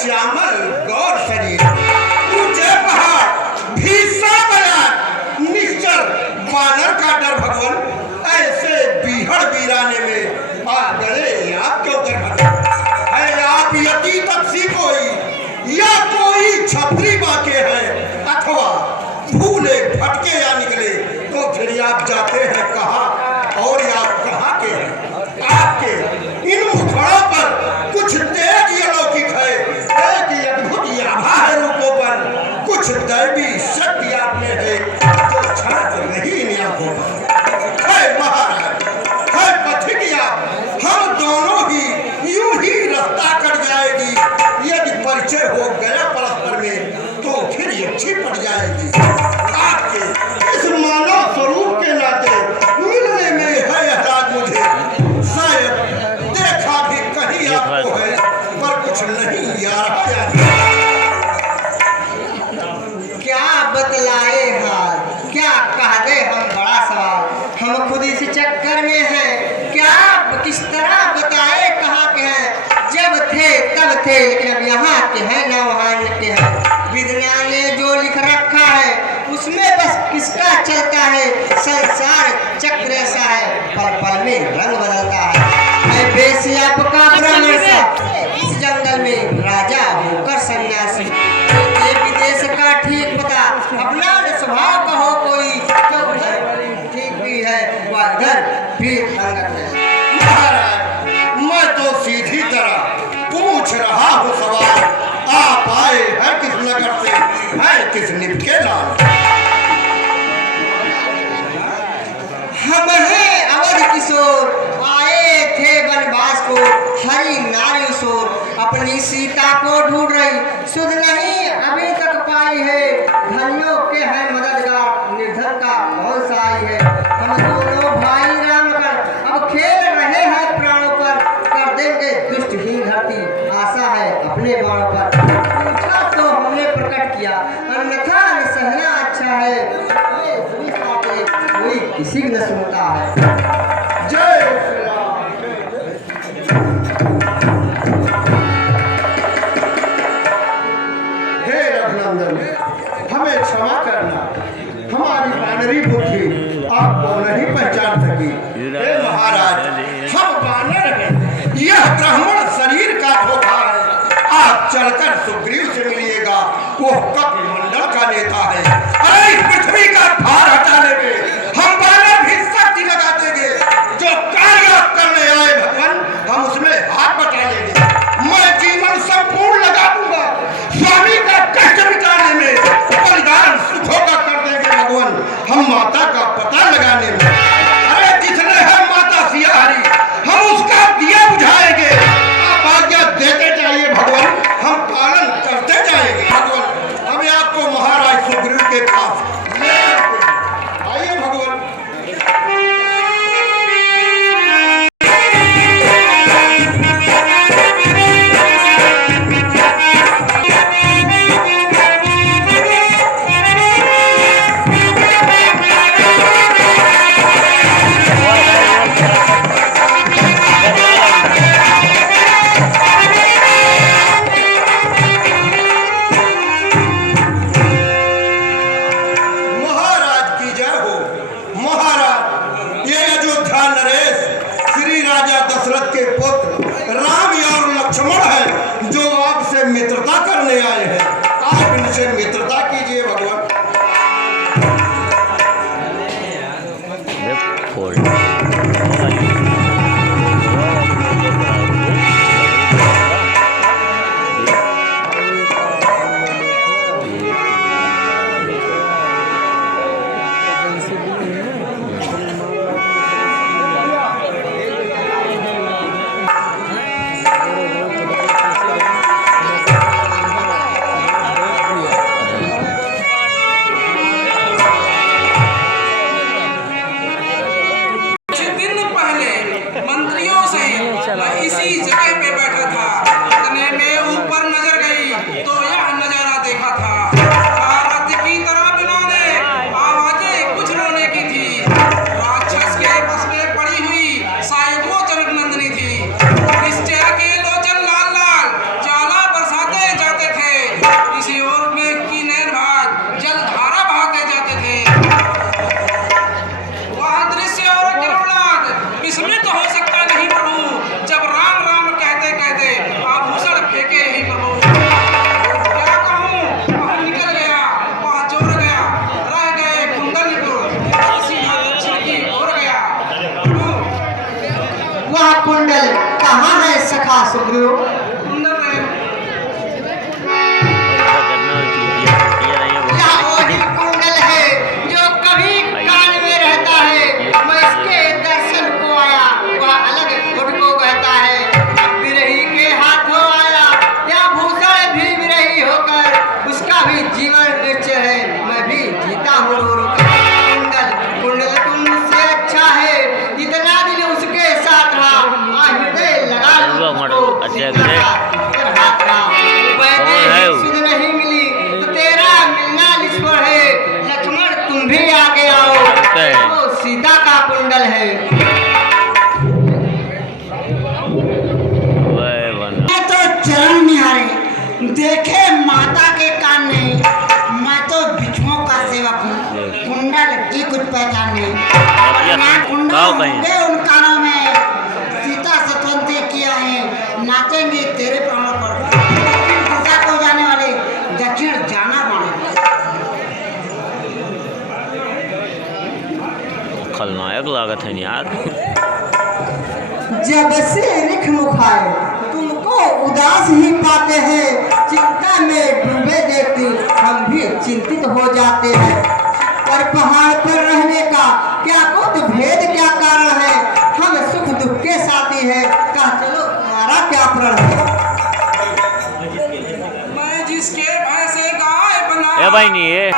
श्यामल गौर शरीर, ऊंचे पहाड़, भीषण बयान, निश्चर बानर का डर भगवान, ऐसे बीहड़ बीराने में आ गए आप क्यों कर भगवान? है आप यति तपसी कोई या कोई छपरी बाके हैं, अथवा भूले भटके या निकले, तो फिर आप जाते हैं कहाँ और आप कहाँ के हैं? आपके इन मुखड़ों पर कुछ तेज अलौकिक है, एक अद्भुत आभा है रूपों पर, कुछ दैवी शक्ति आप में है जो छलक रही इन आंखों पर। है महाराज, है पथिकिया, हम दोनों ही यूं ही रास्ता कट जाएगी, यदि परिचय हो गया परस्पर में तो फिर ये अच्छी पड़ जाएगी। आपके इस मानव स्वरूप के नाते मिलने में है एहसास मुझे, शायद देखा भी कहीं आपको है पर कुछ नहीं यार। क्या बतलाए हाल, क्या कह दे हम बड़ा सवाल, हम खुद इस चक्कर में हैं, क्या किस तरह बताए कहाँ के हैं, जब थे तब थे लेकिन अब यहाँ के हैं ना वहाँ के हैं। विद्या ने जो लिख रखा है उसमें बस किसका चलता है, संसार चक्र ऐसा है पल पल में रंग बदलता है। मैं बेसिया का ब्राह्मण सा इस जंगल में राजा होकर सन्यासी, देश विदेश का ठीक पता, अपना स्वभाव का हो कोई जो ठीक भी है वह घर भी संगत है। मैं तो सीधी तरह पूछ रहा हूँ सवाल, आप आए हैं किस नगर से, है किस निपके लाल? हम हैं अवध किशोर, आए थे वनवास को, हरी नारी शोर, अपनी सीता को ढूंढ रही, सुध नहीं अभी तक पाई है, धनियों के हैं मददगार, निर्धन का बहुत सहाय है। हम दोनों भाई राम कर अब खेल रहे हैं प्राणों पर, कर देंगे दुष्टहीन धरती, आशा है अपने बाणों पर। पूछा तो हमने प्रकट किया, अन्यथा न सहना अच्छा है, कोई किसी न सुनता है। जय श्री राम। हे रघुनंदन, हमें क्षमा करना, हमारी बानरी बुद्धि आपको नहीं पहचान सकी। हे महाराज, हम बानर हैं, यह ब्राह्मण शरीर का धोखा है, आप चलकर सुग्रीव से मिलिएगा, वो कपिमंडल का नेता है। अरे इस पृथ्वी का भार हटाने में हम बानर भी शक्ति लगा देंगे, जो कार्य आप करने आए भगवान हम उसमें हाथ बटा लेंगे। मैं जीवन संपूर्ण लगा दूंगा स्वामी का कष्ट मिटाने में, बलिदान सुखों का कर देंगे भगवान हम माता का पता लगाने में। अरे जिसने है माता सियाहरी, हम उसका दिया बुझाएंगे, आप आज्ञा देते जाइए भगवान, हम पालन करते जाएंगे भगवान, हमें आप सुखदेव। यह वही कुंडल है जो कभी कान में रहता है। मैं इसके दर्शन को आया, वह अलग खुद को कहता है। अब बिरही के हाथों आया या भूषण भी बिरही होकर उसका भी जीवन निश्चय है। मैं भी जीता हूँ रो रो कर। कुंडल कुंडल तुमसे अच्छा है, इतना दिन उसके साथ रहा, हृदय लगा लो उसको, सीधा का इधर हाथ रहा। वैदे ही सुध नहीं मिली तो तेरा मिलना निष्फल है। लक्ष्मण तुम भी आगे आओ, वो सीता का कुंडल है। मैं तो चरण निहारे देखे माता के कान नहीं। मैं तो बिछुओं का सेवक हूँ, कुंडल की कुछ पहचान नहीं। कुंडल होंगे उन कानों में, सीता सतवंती किया है, नाचेंगे तेरे प्राणों पर। दक्षिण दिशा को जाने वाले दक्षिण जाना माने। खलनायक लागत है यार। जब से रिख मुखाए तुमको उदास ही पाते हैं, चिंता में डूबे देखती हम भी चिंतित हो जाते हैं। पर पहाड़ पर रहने का क्या कुछ भेद, क्या कारण है? हम सुख दुख के साथी हैं, कह चलो तुम्हारा क्या प्रण है? मैं जिसके भैंसे गाय बना ए भाई नहीं ये